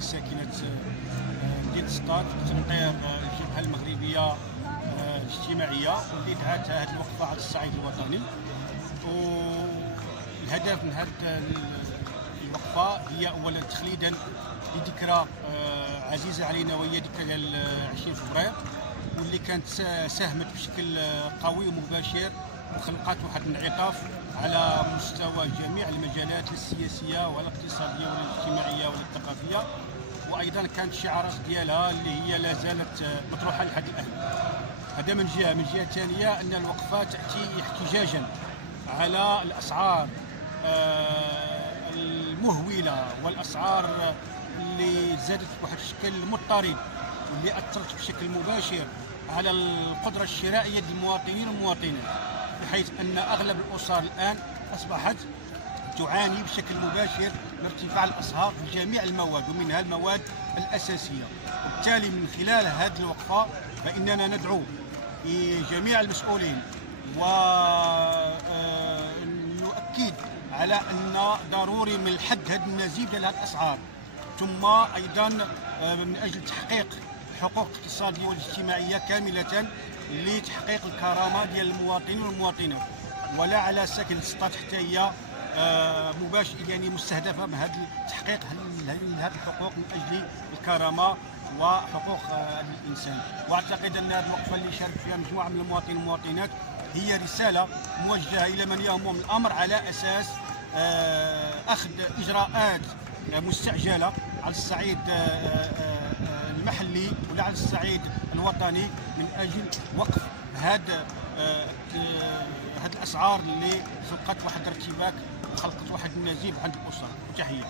اللي ساكنه مدينه سطات تمطير الجبهه المغربيه الاجتماعيه، واللي دعاتها هذه الوقفه على الصعيد الوطني. والهدف من هذه الوقفه هي اولا تخليدا لذكرى عزيزه علينا، وهي ذكرى ديال 20 فبراير، واللي كانت ساهمت بشكل قوي ومباشر وخلقت واحد الانعطاف على مستوى جميع المجالات السياسيه والاقتصاديه والاجتماعيه والثقافيه. وايضا كانت الشعارات ديالها اللي هي لا زالت مطروحه لحد الان. هذا من جهه. من جهه ثانيه ان الوقفه تاتي احتجاجا على الاسعار المهوله والاسعار اللي زادت بواحد الشكل مضطرب، واللي اثرت بشكل مباشر على القدره الشرائيه ديال المواطنين والمواطنات، بحيث ان اغلب الاسر الان اصبحت تعاني بشكل مباشر من ارتفاع الاسعار في جميع المواد ومنها المواد الاساسيه. بالتالي من خلال هذه الوقفه فاننا ندعو لجميع المسؤولين ونؤكد على ان ضروري من الحد هذا النزيف ديال هذه الاسعار، ثم ايضا من اجل تحقيق الحقوق الاقتصاديه والاجتماعيه كامله لتحقيق الكرامه ديال المواطنين والمواطنات، ولا على ساكن سطات حتى هي مباشر يعني مستهدفه بهذا تحقيق هذه الحقوق من اجل الكرامه وحقوق الانسان. واعتقد ان هذه الوقفه اللي شارك فيها مجموعه من المواطنين والمواطنات هي رساله موجهه الى من يهمهم الامر على اساس اخذ اجراءات مستعجله على الصعيد المحلي ولا على الصعيد الوطني من اجل وقف هذه الاسعار اللي خلقت واحد الارتباك وخلقت واحد النزيف عند الاسر. وتحيه.